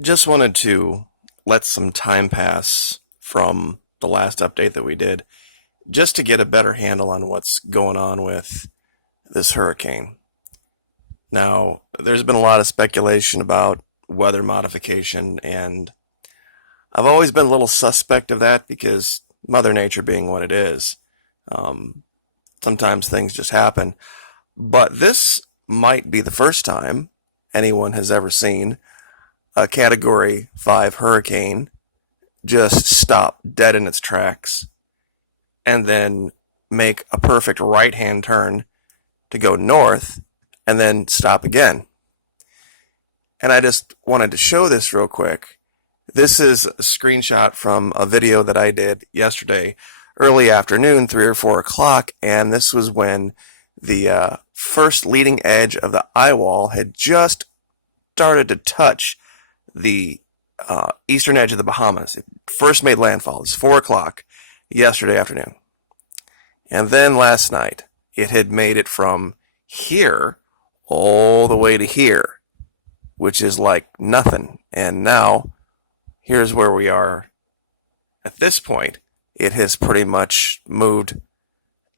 Just wanted to let some time pass from the last update that we did, just to get a better handle on what's going on with this hurricane. Now, there's been a lot of speculation about weather modification, and I've always been a little suspect of that because Mother Nature being what it is, um, sometimes things just happen. But this might be the first time anyone has ever seen a Category 5 hurricane just stop dead in its tracks and then make a perfect right hand turn to go north and then stop again. And I just wanted to show this real quick. This is a screenshot from a video that I did yesterday, early afternoon, 3 or 4 o'clock, and this was when the first leading edge of the eye wall had just started to touch the eastern edge of the Bahamas. It first made landfall. It's 4 o'clock yesterday afternoon. And then last night, it had made it from here all the way to here, which is like nothing. And now, here's where we are at this point. It has pretty much moved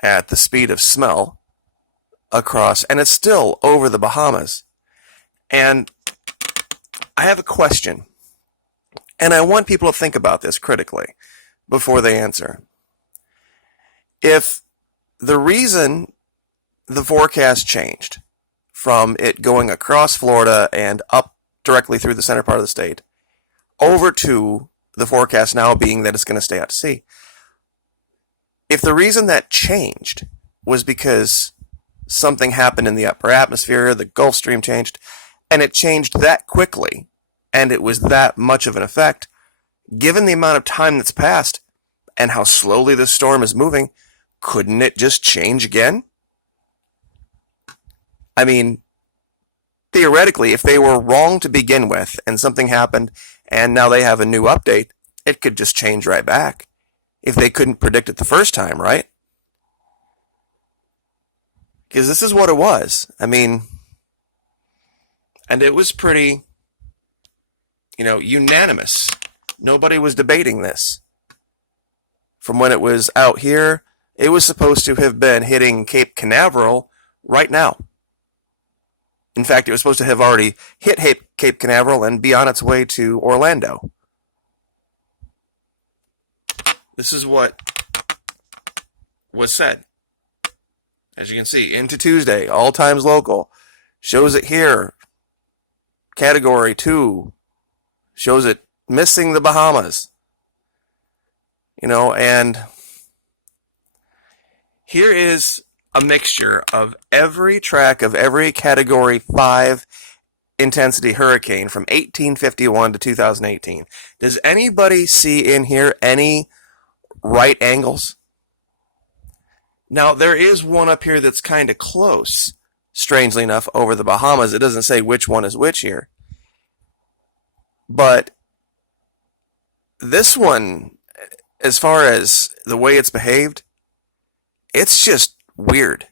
at the speed of smell across, and it's still over the Bahamas. And I have a question, and I want people to think about this critically before they answer. If the reason the forecast changed from it going across Florida and up directly through the center part of the state over to the forecast now being that it's going to stay out to sea, if the reason that changed was because something happened in the upper atmosphere, the Gulf Stream changed, and it changed that quickly, and it was that much of an effect, given the amount of time that's passed and how slowly the storm is moving, couldn't it just change again? I mean, theoretically, if they were wrong to begin with and something happened and now they have a new update, it could just change right back if they couldn't predict it the first time, right? Because this is what it was. I mean, and it was pretty, unanimous. Nobody was debating this. From when it was out here, it was supposed to have been hitting Cape Canaveral right now. In fact, it was supposed to have already hit Cape Canaveral and be on its way to Orlando. This is what was said. As you can see, into Tuesday, all times local. Shows it here. Category 2. Shows it missing the Bahamas. And here is a mixture of every track of every Category 5 intensity hurricane from 1851 to 2018. Does anybody see in here any right angles? Now, there is one up here that's kind of close, strangely enough, over the Bahamas. It doesn't say which one is which here. But this one, as far as the way it's behaved, it's just weird.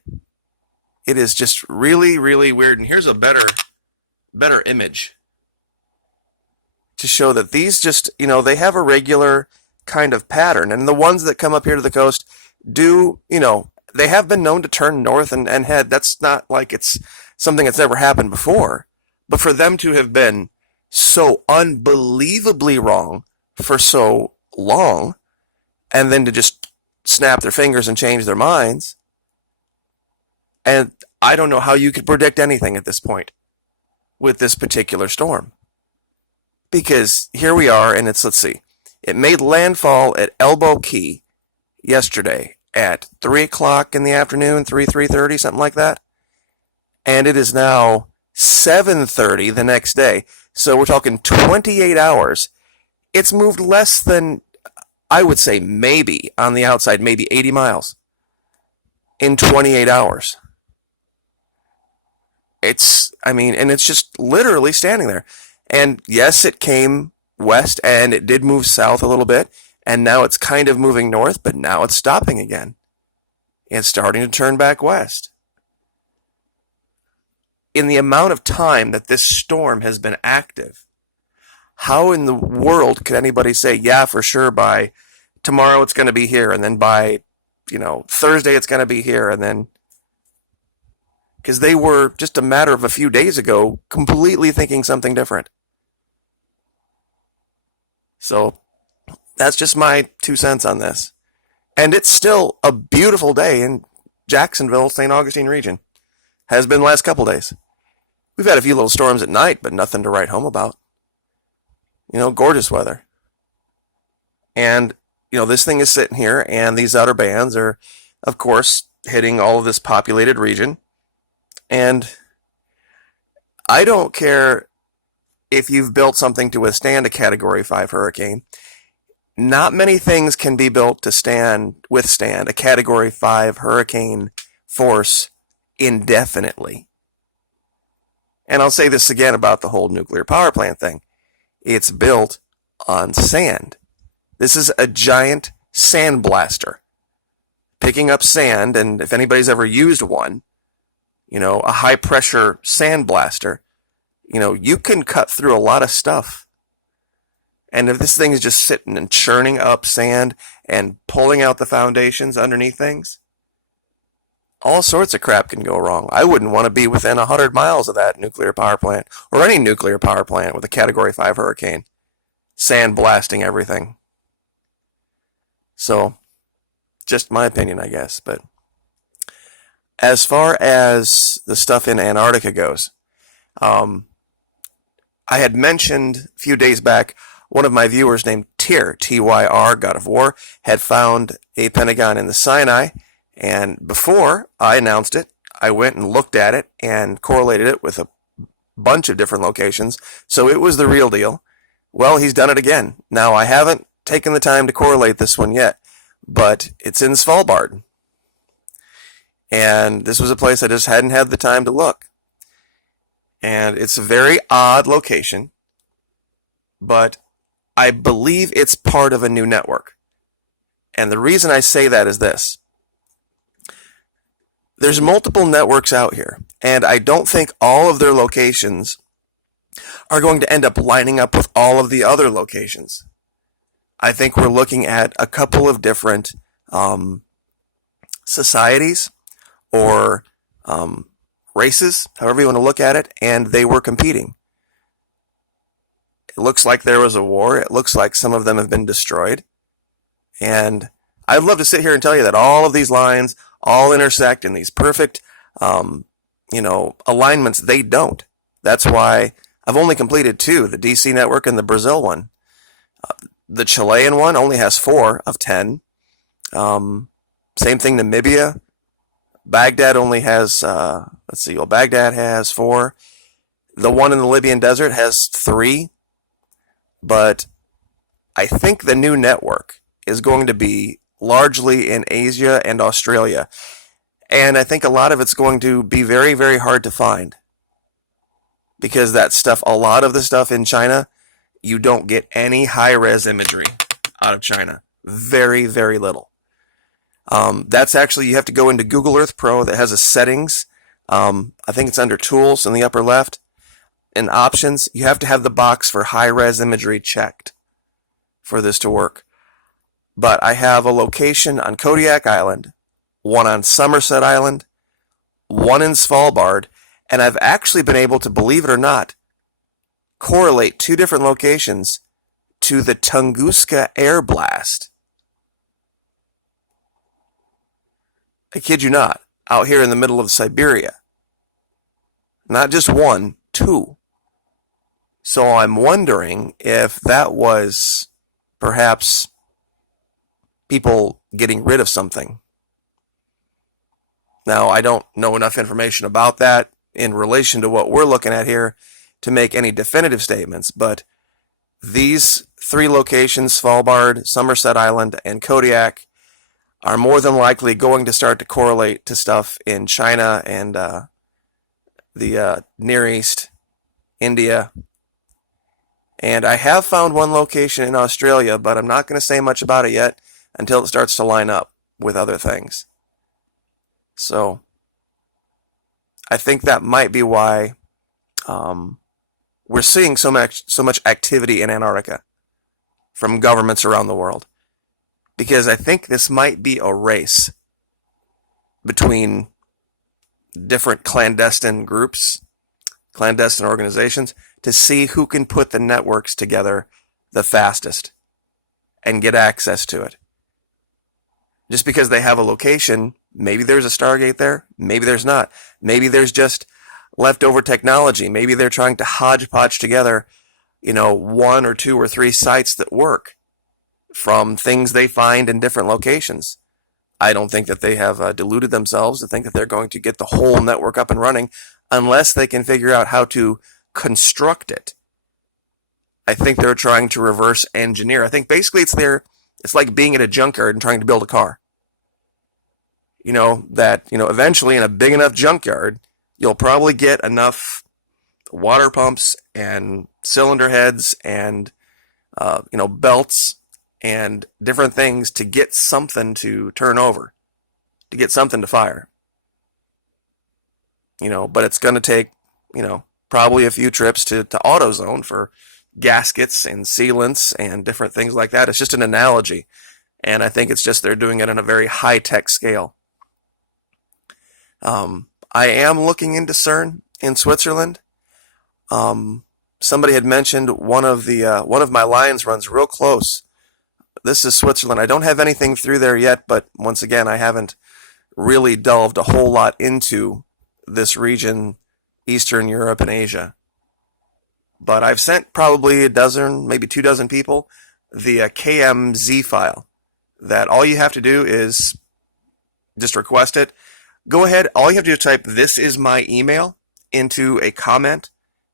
It is just really, really weird. And here's a better image to show that these just, they have a regular kind of pattern. And the ones that come up here to the coast do, they have been known to turn north and head. That's not like it's something that's never happened before. But for them to have been so unbelievably wrong for so long, and then to just snap their fingers and change their minds, and I don't know how you could predict anything at this point with this particular storm. Because here we are, and let's see, it made landfall at Elbow Key yesterday at 3 o'clock in the afternoon, 3:30, something like that. And it is now 7:30 the next day. So we're talking 28 hours. It's moved less than, I would say, maybe, on the outside, maybe 80 miles in 28 hours. And it's just literally standing there. And yes, it came west and it did move south a little bit. And now it's kind of moving north, but now it's stopping again. It's starting to turn back west. In the amount of time that this storm has been active, How in the world could anybody say, yeah, for sure, by tomorrow it's going to be here, and then by, Thursday it's going to be here, and then, because they were just a matter of a few days ago completely thinking something different. So that's just my 2 cents on this. And it's still a beautiful day in Jacksonville, St. Augustine region. Has been the last couple days. We've had a few little storms at night, but nothing to write home about. Gorgeous weather. And, this thing is sitting here, and these outer bands are, of course, hitting all of this populated region. And I don't care if you've built something to withstand a Category 5 hurricane. Not many things can be built to withstand a Category 5 hurricane force indefinitely. And I'll say this again about the whole nuclear power plant thing. It's built on sand. This is a giant sand blaster. Picking up sand, and if anybody's ever used one, a high pressure sand blaster, you can cut through a lot of stuff. And if this thing is just sitting and churning up sand and pulling out the foundations underneath things, all sorts of crap can go wrong. I wouldn't want to be within 100 miles of that nuclear power plant, or any nuclear power plant with a Category 5 hurricane. Sand blasting everything. So, just my opinion, I guess. But as far as the stuff in Antarctica goes, I had mentioned a few days back, one of my viewers named Tyr, T-Y-R, God of War, had found a Pentagon in the Sinai. And before I announced it, I went and looked at it and correlated it with a bunch of different locations. So it was the real deal. Well, he's done it again. Now, I haven't taken the time to correlate this one yet, but it's in Svalbard. And this was a place I just hadn't had the time to look. And it's a very odd location, but I believe it's part of a new network. And the reason I say that is this. There's multiple networks out here, and I don't think all of their locations are going to end up lining up with all of the other locations. I think we're looking at a couple of different societies or races, however you want to look at it, and they were competing. It looks like there was a war. It looks like some of them have been destroyed. And I'd love to sit here and tell you that all of these lines all intersect in these perfect, alignments. They don't. That's why I've only completed 2, the DC network and the Brazil one. The Chilean one only has 4 of 10. Same thing, Namibia. Baghdad only has, Baghdad has 4. The one in the Libyan desert has 3. But I think the new network is going to be largely in Asia and Australia. And I think a lot of it's going to be very, very hard to find. Because that stuff, a lot of the stuff in China, you don't get any high-res imagery out of China. Very, very little. That's actually, you have to go into Google Earth Pro that has a settings. I think it's under Tools in the upper left. In Options, you have to have the box for high-res imagery checked for this to work. But I have a location on Kodiak Island, one on Somerset Island, one in Svalbard, and I've actually been able to, believe it or not, correlate 2 different locations to the Tunguska air blast. I kid you not, out here in the middle of Siberia. Not just 1, 2. So I'm wondering if that was perhaps people getting rid of something. Now, I don't know enough information about that in relation to what we're looking at here to make any definitive statements, but these 3 locations, Svalbard, Somerset Island, and Kodiak, are more than likely going to start to correlate to stuff in China and the Near East, India. And I have found one location in Australia, but I'm not going to say much about it yet until it starts to line up with other things. So I think that might be why we're seeing so much activity in Antarctica from governments around the world, because I think this might be a race between different clandestine groups, clandestine organizations, to see who can put the networks together the fastest and get access to it. Just because they have a location, maybe there's a Stargate there, maybe there's not. Maybe there's just leftover technology. Maybe they're trying to hodgepodge together, one or two or three sites that work from things they find in different locations. I don't think that they have deluded themselves to think that they're going to get the whole network up and running unless they can figure out how to construct it. I think they're trying to reverse engineer. I think basically it's like being at a junkyard and trying to build a car. Eventually in a big enough junkyard, you'll probably get enough water pumps and cylinder heads and, belts and different things to get something to turn over, to get something to fire. But it's going to take, probably a few trips to AutoZone for gaskets and sealants and different things like that. It's just an analogy. And I think it's just they're doing it on a very high-tech scale. I am looking into CERN in Switzerland. Somebody had mentioned one of my lines runs real close. This is Switzerland. I don't have anything through there yet, but once again, I haven't really delved a whole lot into this region, Eastern Europe and Asia. But I've sent probably a dozen, maybe 24 people, the KMZ file. That all you have to do is just request it. Go ahead. All you have to do is type "this is my email" into a comment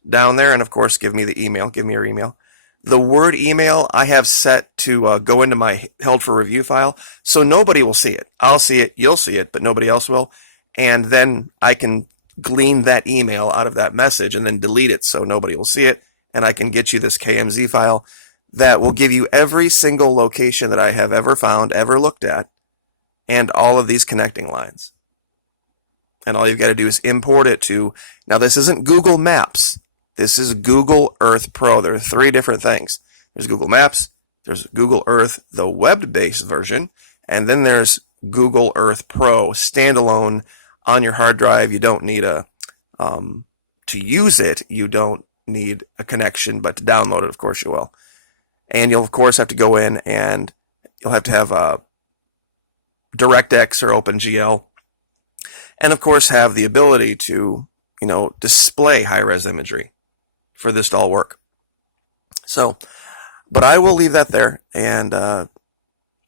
down there, and of course, give me the email. Give me your email. The word email I have set to go into my held for review file, so nobody will see it. I'll see it, you'll see it, but nobody else will. And then I can glean that email out of that message and then delete it so nobody will see it. And I can get you this KMZ file that will give you every single location that I have ever found, ever looked at, and all of these connecting lines. And all you've got to do is import it to, now this isn't Google Maps. This is Google Earth Pro. There are three different things. There's Google Maps, there's Google Earth, the web-based version, and then there's Google Earth Pro, standalone on your hard drive. You don't need to use it. You don't need a connection, but to download it, of course, you will. And you'll, of course, have to go in and you'll have to have DirectX or OpenGL. And, of course, have the ability to, display high-res imagery for this to all work. So, but I will leave that there, and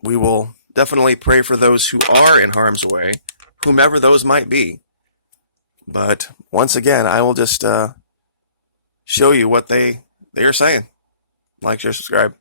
we will definitely pray for those who are in harm's way, whomever those might be. But once again, I will just show you what they are saying. Like, share, subscribe.